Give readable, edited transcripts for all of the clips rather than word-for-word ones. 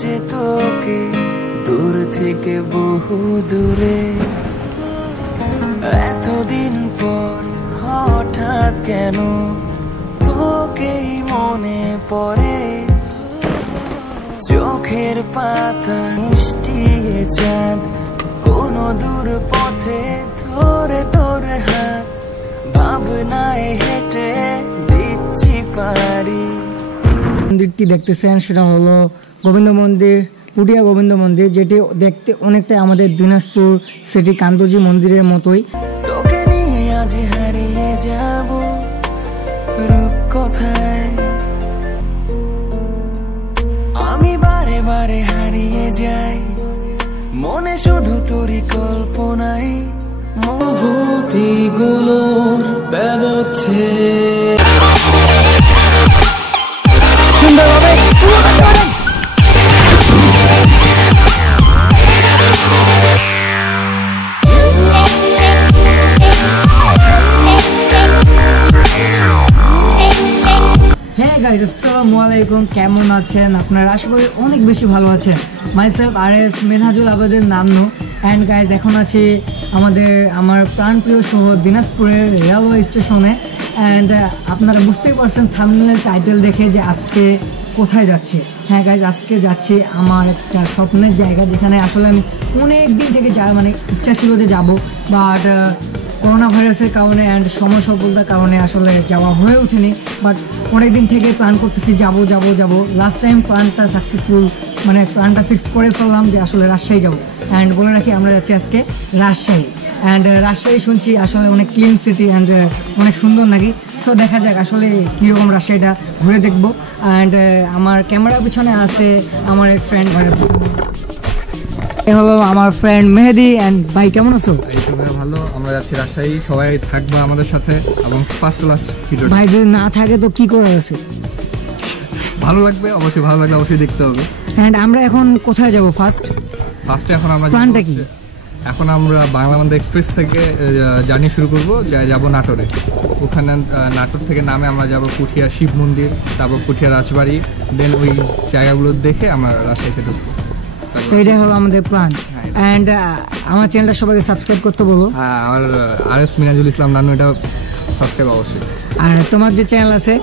যে তোকে দূর থেকে বহু দূরে, এতদিন পর হঠাৎ কেন তোকেই মনে পড়ে। চোখের পাতা মিষ্টি চাঁদ, কোনো দূর পথে ধরে তোর হাত, ভাবনায় হেঁটে দিচ্ছি পারি। মন্দিরটি দেখতেছেন সেটা হলো গোবিন্দ মন্দির, পুটিয়া গোবিন্দ মন্দির, যেটি দেখতে অনেকটাই আমাদের দিনাজপুর সিটি কান্তজি মন্দিরের মতোই। তোকে নিয়ে আজ হারিয়ে যাব রূপকথায়, আমি বারে বারে হারিয়ে যাই মনে শুধু তোরই কল্পনায়। অনুভূতিগুলোর ব্যবচ্ছে সুন্দরভাবে আসসালামু আলাইকুম, কেমন আছেন আপনারা? আশা করি অনেক বেশি ভালো আছেন। Myself RS Menhajul Abedin Nannu and guys এখন আছি আমার প্রাণপ্রিয় শহর দিনাজপুরের রেলওয়ে স্টেশনে। অ্যান্ড আপনারা বুঝতেই পারছেন থাম্বনেল টাইটেল দেখে যে আজকে কোথায় যাচ্ছি। হ্যাঁ গাইজ, আজকে যাচ্ছি আমার একটা স্বপ্নের জায়গা, যেখানে আসলে আমি অনেক দিন থেকে ইচ্ছা ছিল যে যাব, বাট করোনা ভাইরাসের কারণে অ্যান্ড সময় স্বল্পতার কারণে আসলে যাওয়া হয়ে ওঠেনি। বাট অনেক দিন থেকে প্ল্যান করতেছি যাব। লাস্ট টাইম প্ল্যানটা সাকসেসফুল, প্ল্যানটা ফিক্সড করে ফেললাম যে আসলে রাজশাহী যাব। অ্যান্ড বলে রাখি আমরা যাচ্ছি আজকে রাজশাহী। অ্যান্ড রাজশাহী শুনছি আসলে অনেক ক্লিন সিটি অ্যান্ড অনেক সুন্দর নাকি। সো দেখা যাক আসলে কীরকম রাজশাহীটা ঘুরে দেখবো। অ্যান্ড আমার ক্যামেরার পিছনে আছে আমার এক ফ্রেন্ড, হলো আমার ফ্রেন্ড মেহেদি। অ্যান্ড ভাই কেমন আছো? ভালো, আমরা যাচ্ছি রাজশাহী, সবাই থাকবো আমাদের সাথে এবং ফার্স্ট ক্লাস ভিডিও। ভাই যদি না থাকে তো কি করে আছে? ভালো লাগবে, অবশ্যই ভালো লাগলে অবশ্যই দেখতে হবে। অ্যান্ড আমরা এখন কোথায় যাব? ফার্স্টে এখন আমরা প্ল্যানটা কি? এখন আমরা বাংলাবন্ধ এক্সপ্রেস থেকে জার্নি শুরু করবো, যাব নাটোরে। ওখানে নাটোর থেকে নামে আমরা যাব পুঠিয়া শিব মন্দির, তারপর পুঠিয়া রাজবাড়ি, দেন ওই জায়গাগুলো দেখে আমরা রাজশাহীতে ঢুকবো। সেইটাই হলো আমাদের প্ল্যান। অ্যান্ড আমার চ্যানেলটা সবাইকে সাবস্ক্রাইব করতে বলবো। হ্যাঁ, আমার RS মিনাজুল ইসলাম নানু, এটা সাবস্ক্রাইব অবশ্যই। আর তোমার যে চ্যানেল আছে?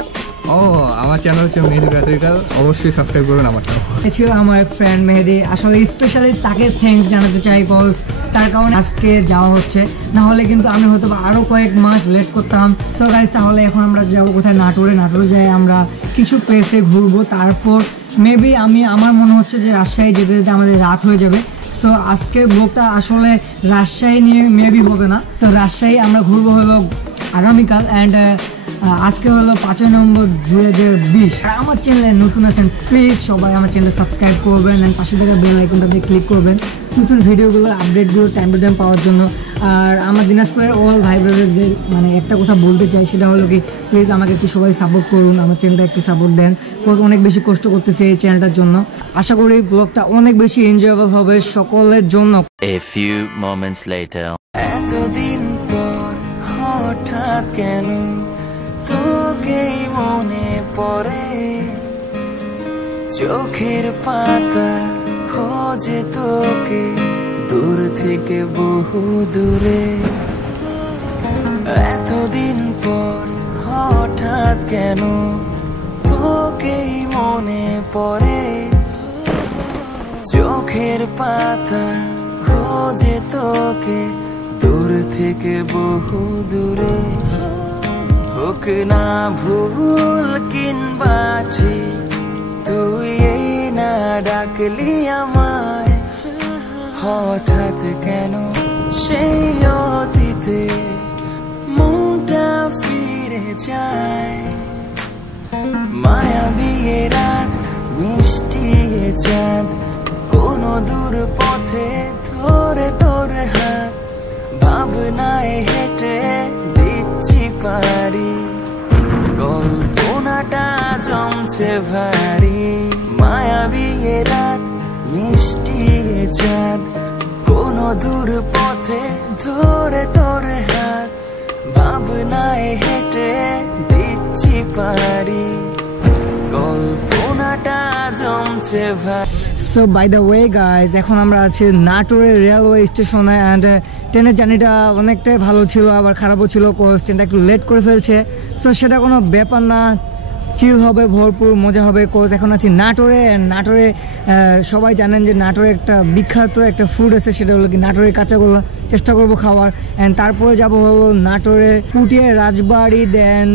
আমার চ্যানেল হচ্ছে মেহেদি ব্যাটারিক্যাল, অবশ্যই সাবস্ক্রাইব করবেন আমারটা। ছিল আমার এক ফ্রেন্ড মেহেদি, আসলে স্পেশালি তাকে থ্যাঙ্কস জানাতে চাই, বিকজ তার কারণে আজকে যাওয়া হচ্ছে, না হলে কিন্তু আমি হয়তো আরও কয়েক মাস লেট করতাম। সো গাইজ, তাহলে এখন আমরা যাবো কোথায়? নাটোরে যাই আমরা কিছু প্লেসে ঘুরবো, তারপর মেবি আমার মনে হচ্ছে যে রাজশাহী যেতে যেতে আমাদের রাত হয়ে যাবে। সো আজকের ব্লগটা আসলে রাজশাহী নিয়ে মেবি হবে না, তো রাজশাহী আমরা ঘুরবো হলো আগামীকাল। অ্যান্ড আজকে হলো 5 নভেম্বর 2020। আমার চ্যানেলে নতুন আছেন প্লিজ সবাই আমার চ্যানেল সাবস্ক্রাইব করবেন অ্যান্ড পাশে থাকা বেল আইকনটাতে ক্লিক করবেন নতুন ভিডিওগুলোর আপডেটগুলো টাইম টু টাইম পাওয়ার জন্য। আর আমার দিনাজপুরের অল ভাই ব্রাদারদের একটা কথা বলতে চাই, সেটা হলো কি প্লিজ আমাকে একটু সবাই সাপোর্ট করুন, আমার চ্যানেলটা একটু সাপোর্ট দেন। অনেক বেশি কষ্ট করতেছে এই চ্যানেলটার জন্য। আশা করি এই ব্লগটা অনেক বেশি এনজয়েবল হবে সকলের জন্য। A few moments later. এতদিন পর হঠাৎ কেন তোকেই মনে পড়ে। চোখের পাতা খোঁজে তোকে দূর থেকে বহু দূরে, এতদিন পর হঠাৎ কেন তোকেই মনে পড়ে। চোখের পাতা খোঁজে তোকে দূর থেকে বহু দূরে, হোক না ভুল কিংবা ঠিক তুই এই না ডাকলি আমায়। হঠাৎ কেন সেই অতীতে মনটা ফিরে যায়। মায়াবী রাত মিষ্টি চাঁদ, কোনো দূর পথে ধরে তোর হাত, ভাবনায় হেঁটে দিচ্ছি পারি। কল্পনাটা জমছে ভারী। মায়াবী রাত মিষ্টি চাঁদ, কোনো দূর পথে ধরে তোর হাত, ভাবনায় হেঁটে দিচ্ছি পারি। কল্পনাটা জমছে ভাই। So by the way guys, এখন আমরা আছি নাটোরের রেলওয়ে স্টেশনে অ্যান্ড ট্রেনের জার্নিটা অনেকটাই ভালো ছিল, আবার খারাপও ছিল, কোচ ট্রেনটা একটু লেট করে ফেলছে। সো সেটা কোনো ব্যাপার না, চিল হবে, ভরপুর মজা হবে। কোচ এখন আছি নাটোরে। নাটোরে সবাই জানেন যে নাটোরে একটা বিখ্যাত একটা ফুড আছে, সেটা হলো কি নাটোরের কাঁচাগোল্লা। চেষ্টা করব খাওয়ার। অ্যান্ড তারপরে যাব হলো নাটোরে পুটিয়া রাজবাড়ি, দেন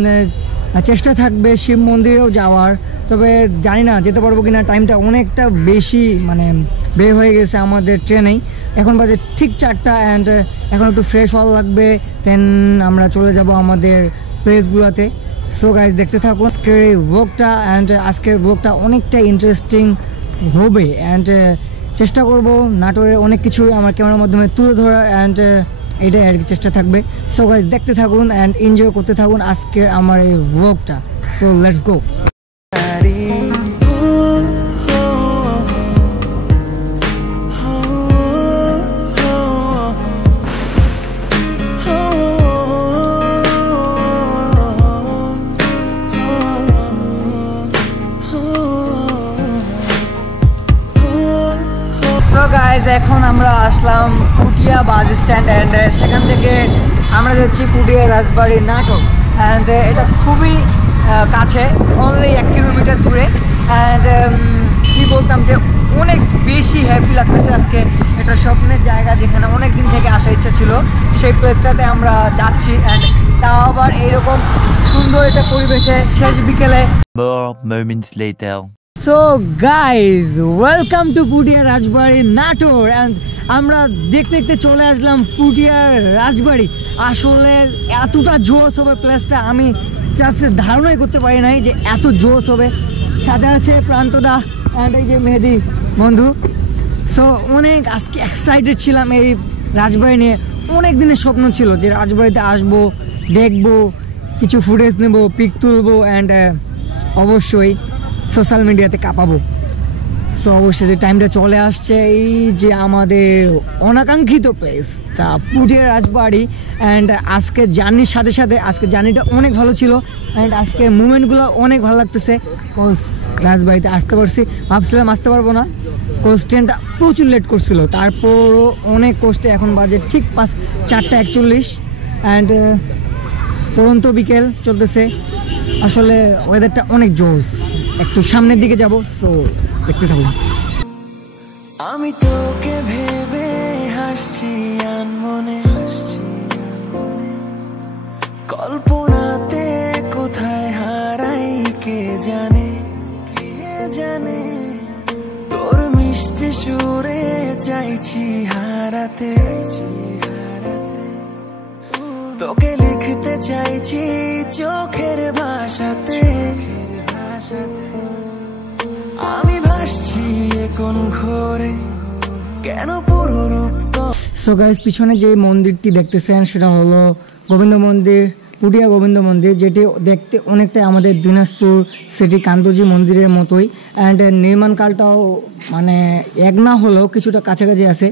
চেষ্টা থাকবে শিব মন্দিরেও যাওয়ার। তবে জানি না যেতে পারবো কিনা, টাইমটা অনেকটা বেশি মানে বের হয়ে গেছে আমাদের ট্রেনেই। এখন বাজে ঠিক 4টা অ্যান্ড এখন একটু ফ্রেশ হওয়া লাগবে, দেন আমরা চলে যাব আমাদের প্লেসগুলোতে। সো গাইজ দেখতে থাকুন আজকের এই ব্লগটা, অ্যান্ড আজকের ব্লগটা অনেকটা ইন্টারেস্টিং হবে। অ্যান্ড চেষ্টা করব নাটোরে অনেক কিছু আমার ক্যামেরার মাধ্যমে তুলে ধরার, অ্যান্ড এটাই আর কি চেষ্টা থাকবে। সো গাইজ দেখতে থাকুন অ্যান্ড এনজয় করতে থাকুন আজকের আমার এই ব্লগটা। সো লেটস গো। এখন আমরা আসলাম পুটিয়া বাস স্ট্যান্ড, অ্যান্ড সেখান থেকে আমরা যাচ্ছি পুটিয়া রাজবাড়ি নাটক। অ্যান্ড এটা খুবই কাছে, অনলি 1 কিলোমিটার দূরে। অ্যান্ড কি বলতাম যে অনেক বেশি হ্যাপি লাগতেছে আজকে। এটা স্বপ্নের জায়গা, যেখানে অনেক দিন থেকে আসার ইচ্ছা ছিল, সেই প্লেসটাতে আমরা যাচ্ছি। অ্যান্ড তাও আবার এইরকম সুন্দর একটা পরিবেশে শেষ বিকেলে। More moments later. So guys, welcome to Puthia Rajbari Natore. And আমরা দেখতে দেখতে চলে আসলাম পুটিয়ার রাজবাড়ি। আসলে এতটা জোশ হবে প্লেসটা, আমি জাস্ট ধারণাই করতে পারি নাই যে এত জোশ হবে। সাথে আছে প্রান্তদা অ্যান্ড এই যে মেহেদি বন্ধু। সো অনেক আজকে এক্সাইটেড ছিলাম এই রাজবাড়ি নিয়ে। অনেক দিনের স্বপ্ন ছিল যে রাজবাড়িতে আসবো, দেখবো, কিছু ফুটেজ নেবো, পিক তুলবো, অ্যান্ড অবশ্যই সোশ্যাল মিডিয়াতে কাঁপাবো। সো অবশ্যই যে টাইমটা চলে আসছে, এই যে আমাদের অনাকাঙ্ক্ষিত প্লেস তা পুটিয়া রাজবাড়ি। অ্যান্ড আজকে জার্নির সাথে সাথে আজকে জার্নিটা অনেক ভালো ছিল, অ্যান্ড আজকের মুভমেন্টগুলো অনেক ভালো লাগতেছে। কোচ রাজবাড়িতে আসতে পারছি, ভাবছিলাম আসতে পারবো না, কোচ ট্রেনটা প্রচুর লেট করছিল, তারপরও অনেক কষ্টে এখন বাজে ঠিক 4:41। অ্যান্ড পরন্ত বিকেল চলতেছে। আসলে ওয়েদারটা অনেক জোস। একটু সামনের দিকে যাব, সো দেখতে থাকুন। আমি তোকে ভেবে হাসছি আনমনে, কল্পনাতে কোথায় হারাই কে জানে, তোর মিষ্টি সুরে চাইছি হারাতে, তোকে লিখতে চাইছি চোখের ভাষাতে। আমি ভাসছি কোন ঘরে, কেন পুরো রূপ। সো গাইস, পিছনে যে মন্দিরটি দেখতেছেন সেটা হলো গোবিন্দ মন্দির, পুটিয়া গোবিন্দ মন্দির, যেটি দেখতে অনেকটাই আমাদের দিনাজপুর সিটি কান্তজি মন্দিরের মতোই। অ্যান্ড নির্মাণকালটাও মানে এক না হলেও কিছুটা কাছাকাছি আছে।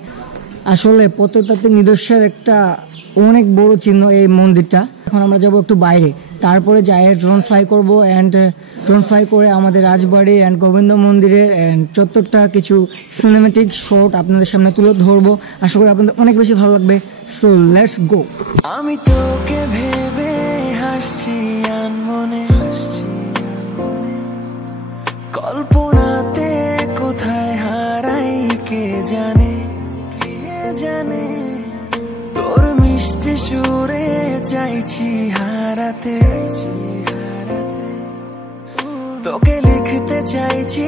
আসলে প্রত্নতাত্ত্বিক নিদর্শের একটা অনেক বড় চিহ্ন এই মন্দিরটা। এখন আমরা যাব একটু বাইরে, তারপরে যাই ড্রোন ফ্লাই করব। অ্যান্ড ড্রোন ফ্লাই করে আমাদের রাজবাড়ি অ্যান্ড গোবিন্দ মন্দিরের চত্বরটা কিছু সিনেমেটিক শট আপনাদের সামনে তুলে ধরবো। আশা করি আপনাদের অনেক বেশি ভালো লাগবে। সো লেটস গো। আমি তোকে ভেবে হাসছি আনমনে, কল্পনাতে কোথায় হারাই কে জানে, তোর মিষ্টি সুরে চাইছি হারাতে, তোকে লিখতে চাইছি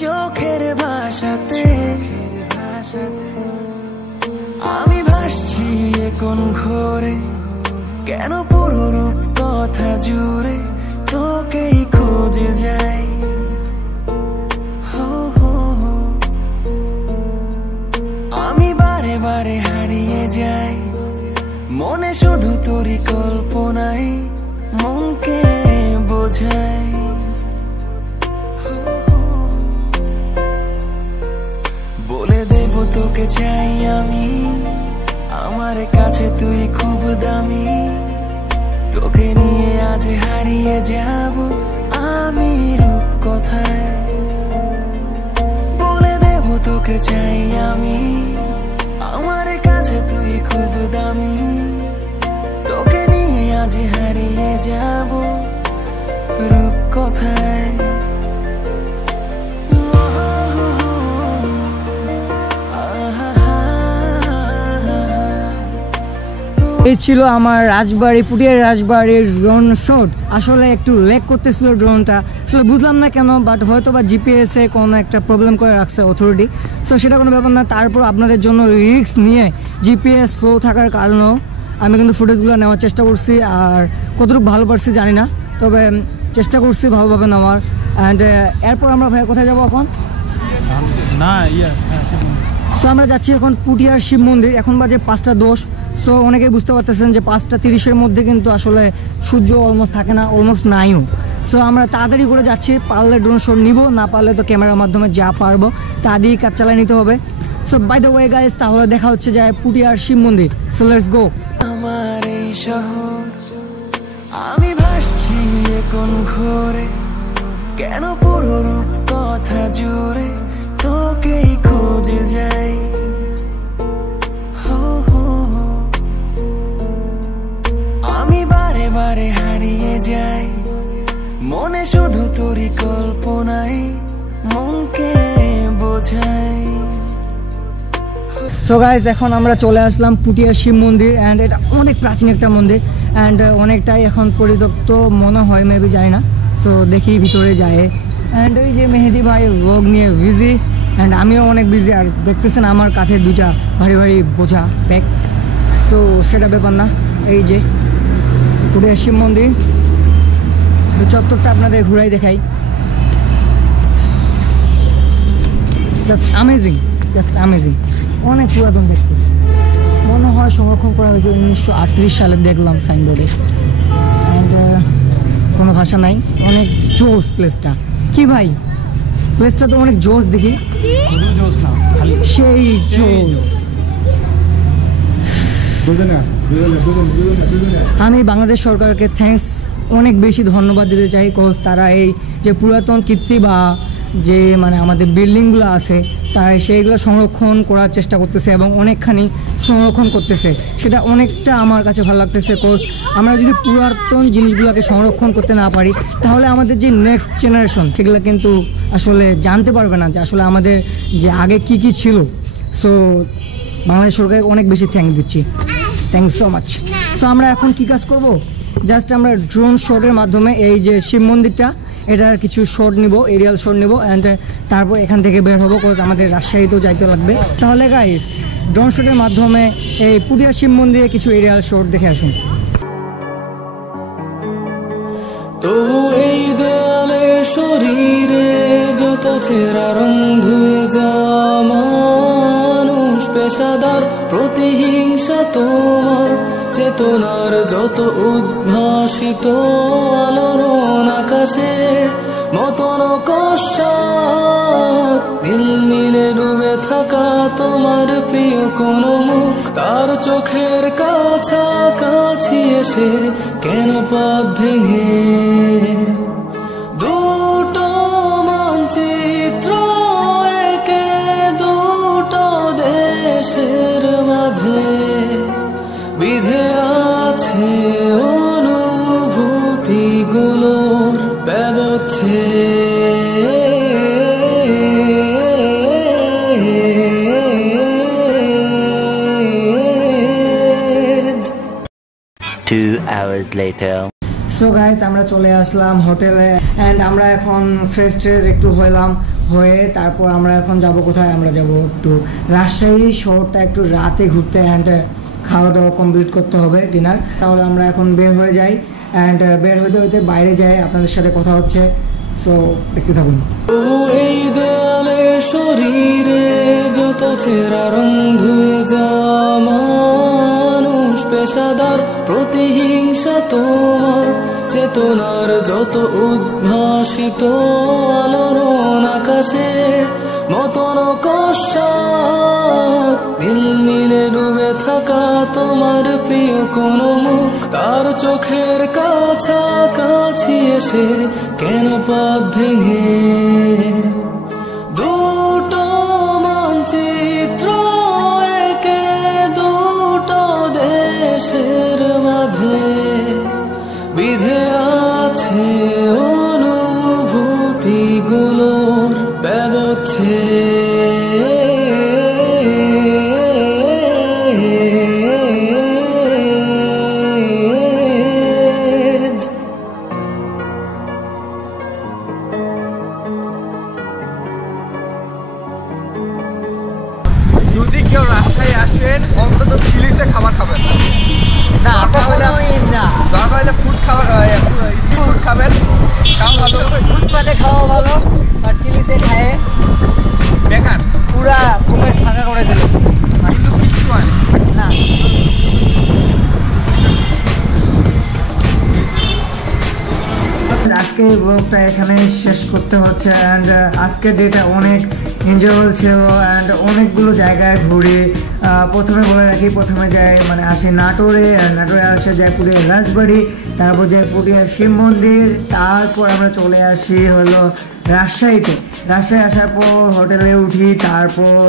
চোখের ভাষাতে। আমি ভাসছি কোন ঘরে, কেন পুরো রূপ কথা জুড়ে তোকেই খুঁজে যাই। আমি বারে বারে হারিয়ে যাই, মনে শুধু তোরই কল্পনাই মনকে বোঝাই। বলে দেব তোকে চাই আমি, আমার কাছে তুই খুব দামি, তোকে নিয়ে আজ হারিয়ে যাব আমি রূপ। কথায় বলে দেব তোকে চাই আমি, আমার কাছে তুই খুব দামি, তোকে নিয়ে আজ হারিয়ে যাব রূপকথায়। এই ছিল আমার রাজবাড়ি, পুটিয়ার রাজবাড়ির ড্রোন শট। আসলে একটু ল্যাগ করতেছিল ড্রোনটা, আসলে বুঝলাম না কেন, বাট হয়তো বা জিপিএসে কোনো একটা প্রবলেম করে রাখছে অথরিটি, সো সেটা কোনো ব্যাপার না। তারপর আপনাদের জন্য রিস্ক নিয়ে জিপিএস ফ্লো থাকার কারণেও আমি কিন্তু ফুটেজগুলো নেওয়ার চেষ্টা করছি, আর কতটুকু ভালো পারছি জানি না, তবে চেষ্টা করছি ভালোভাবে নেওয়ার। অ্যান্ড এরপর আমরা ভাই কোথায় যাবো এখন? সো আমরা যাচ্ছি এখন পুটিয়ার শিব মন্দির। এখন বাজে 5:10। সো অনেকেই বুঝতে পারতেছেন যে 5:30-এর মধ্যে কিন্তু আসলে সূর্য অলমোস্ট থাকে না, অলমোস্ট নাইও। সো আমরা তাড়াতাড়ি করে যাচ্ছি, পারলে ড্রোন শট নিব, না পারলে তো ক্যামেরার মাধ্যমে যা পারবো তা দিয়েই কাজ চালিয়ে নিতে হবে। So by the way guys, তাহলে দেখা হচ্ছে যে পুটিয়ার শিব মন্দির। So let's go. আমার এই শহর আমি ভাসছি কোন ঘরে, কেন পুরো রূপ কথা জুড়ে তোকেই খুঁজে যাই। আমি বারে বারে হারিয়ে যাই, মনে শুধু তোরই কল্পনাই মনকে বোঝাই। সো গাইস, এখন আমরা চলে আসলাম পুটিয়া শিব মন্দির। অ্যান্ড এটা অনেক প্রাচীন একটা মন্দির, অ্যান্ড অনেকটাই এখন পরিত্যক্ত মনে হয়, মেবি জানি না। সো দেখি ভিতরে যায়। অ্যান্ড ওই যে মেহেদি ভাই ব্লগ নিয়ে বিজি, অ্যান্ড আমিও অনেক বিজি। আর দেখতেছেন আমার কাছে দুইটা ভারী ভারী বোঝা ব্যাগ, সো সেটা ব্যাপার না। এই যে পুটিয়া শিব মন্দির, চত্বরটা আপনাদের ঘুরাই দেখাই। Just amazing, just amazing. অনেক পুরাতন দেখতে, মনে হয় সংরক্ষণ করা হয়েছে 1938 সালে, দেখলাম সাইনবোর্ডে। অ্যান্ড কোনো ভাষা নাই, অনেক জোস প্লেসটা। কি ভাই, প্লেসটা তো অনেক জোস, দেখি সেই জোস। আমি বাংলাদেশ সরকারকে থ্যাঙ্কস অনেক বেশি ধন্যবাদ দিতে চাই, কজ তারা এই যে পুরাতন কীর্তি বা যে মানে আমাদের বিল্ডিংগুলো আছে, তারা সেইগুলো সংরক্ষণ করার চেষ্টা করতেছে এবং অনেকখানি সংরক্ষণ করতেছে। সেটা অনেকটা আমার কাছে ভালো লাগতেছে, কজ আমরা যদি পুরাতন জিনিসগুলোকে সংরক্ষণ করতে না পারি, তাহলে আমাদের যে নেক্সট জেনারেশন সেগুলো কিন্তু আসলে জানতে পারবে না যে আসলে আমাদের যে আগে কি কি ছিল। সো বাংলাদেশ সরকারকে অনেক বেশি থ্যাঙ্ক দিচ্ছি, থ্যাংক সো মাচ। সো আমরা এখন কি কাজ করব, জাস্ট আমরা ড্রোন শটের মাধ্যমে এই যে শিব মন্দিরটা, এটার কিছু শট নিব, এরিয়াল শট নিব, অ্যান্ড তারপর এখান থেকে বের হবো, কজ আমাদের রাজশাহীতেও যাইতে লাগবে। তাহলে গাইস, ড্রোন শটের মাধ্যমে এই পুটিয়া শিব মন্দিরে কিছু এরিয়াল শট দেখে আসুন। তবু এই দেয়ালে শরীরে যত ছেঁড়া রং ধুয়ে যাওয়া মানুষ, পেশাদার প্রতিহিংসা তোমার চেতনার যত উদ্ভাসিত আলোড়ন, আকাশের মতন কষাত নীল নীলে ডুবে থাকা তোমার প্রিয় কোন মুখ, তার চোখের কাছাকাছি এসে কেন পথ ভেঙে দুটো মানচিত্র একে দুটো দেশের মাঝে বিধে আছে অনুভূতিগুলোর ব্যবচ্ছেদ। 2 hours later. সো গাইস, আমরা চলে আসলাম হোটেলে, অ্যান্ড আমরা এখন ফ্রেশ ট্রেশ একটু হয়ে তারপর আমরা এখন যাব কোথায়, আমরা যাব একটু রাজশাহী শহরটা একটু রাতে ঘুরতে, অ্যান্ড খাওয়া দাওয়া কমপ্লিট করতে হবে, ডিনার। তাহলে আমরা এখন বের হয়ে যাই, অ্যান্ড বের হতে হতে বাইরে যাই, আপনাদের সাথে কথা হচ্ছে। সো দেখতে থাকুন। এই দেয়ালে শরীরে যত ছেঁড়া রং ধুয়ে যাওয়া মানুষ, পেশাদার প্রতিহিংসা তোমার চেতনার যত উদ্ভাসিত আলোড়ন, আকাশের মতন কষাত নীল নীলে ডুবে থাকা তোমার প্রিয় কোনো মুখ, তার চোখের কাছাকাছি এসে কেন পথ ভেঙে দুটো মানচিত্র একে দুটো দেশের মাঝে বিধে আছে অনুভূতিগুলোর ব্যবচ্ছেদ। যদি কেউ রাস্তায় আসেন অন্তত চিলিসে খাবার খাবেন না, দরকার হলে ফুড খাবার, স্ট্রিট ফুড খাবেন, তাও ভালো। ফুটপাতে খাওয়া ভালো, আর চিলিতে খায় বেকার, পুরা পকেট ফাঁকা করে দিল কিন্তু কিচ্ছু হয় না। আজকে ব্লগটা এখানে শেষ করতে হচ্ছে। অ্যান্ড আজকের ডেটা অনেক এনজয়েবল ছিল অ্যান্ড অনেকগুলো জায়গায় ঘুরি। প্রথমে বলে রাখি, প্রথমে যাই মানে আসি নাটোরে, নাটোরে আসে যাই পুরুলিয়ার রাজবাড়ি, তারপর যাই পুরুলিয়ার শিব মন্দির, তারপর আমরা চলে আসি হলো রাজশাহীতে। রাজশাহী আসার পর হোটেলে উঠি, তারপর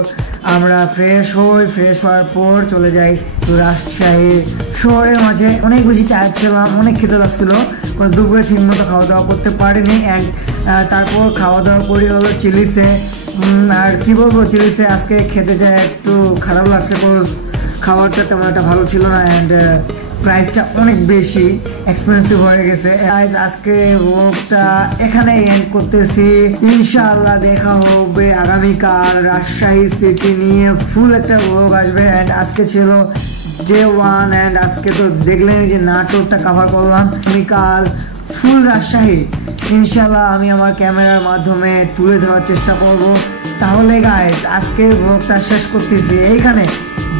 আমরা ফ্রেশ হই, ফ্রেশ হওয়ার পর চলে যাই তো রাজশাহী শহরের মাঝে। অনেক বেশি টায়ার্ড ছিলাম, অনেক খেতে লাগছিল, দুপুরে ঠিকমতো খাওয়া দাওয়া করতে পারিনি। অ্যান্ড তারপর খাওয়া দাওয়া করি হলো চিলিসে। আর কি বলবো, চিলিসে আজকে খেতে যাই একটু খারাপ লাগছে, খাবারটা তেমন একটা ভালো ছিল না অ্যান্ড প্রাইসটা অনেক বেশি এক্সপেন্সিভ হয়ে গেছে। আজকে ব্লগটা এখানে এন্ড করতেছি। ইনশাআল্লাহ দেখা হবে আগামীকাল রাজশাহী সিটি নিয়ে ফুল একটা ব্লগ আসবে। অ্যান্ড আজকে ছিল ডে 1 অ্যান্ড আজকে তো দেখলেন যে নাটকটা কভার করলাম। আগামীকাল ফুল রাজশাহী ইনশাআল্লাহ আমি আমার ক্যামেরার মাধ্যমে তুলে ধরার চেষ্টা করব। তাহলে গাইস আজকের ব্লগটা শেষ করতেছি এইখানে।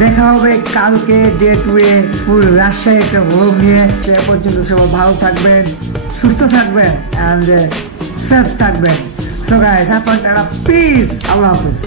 দেখা হবে কালকে ডে 2 ফুল রাজশাহী একটা ব্লগ নিয়ে। সে পর্যন্ত সবাই ভালো থাকবেন, সুস্থ থাকবেন অ্যান্ড সেফ থাকবেন। সো গাইস আপনার টাটা, পিস, আল্লাহ হাফিজ।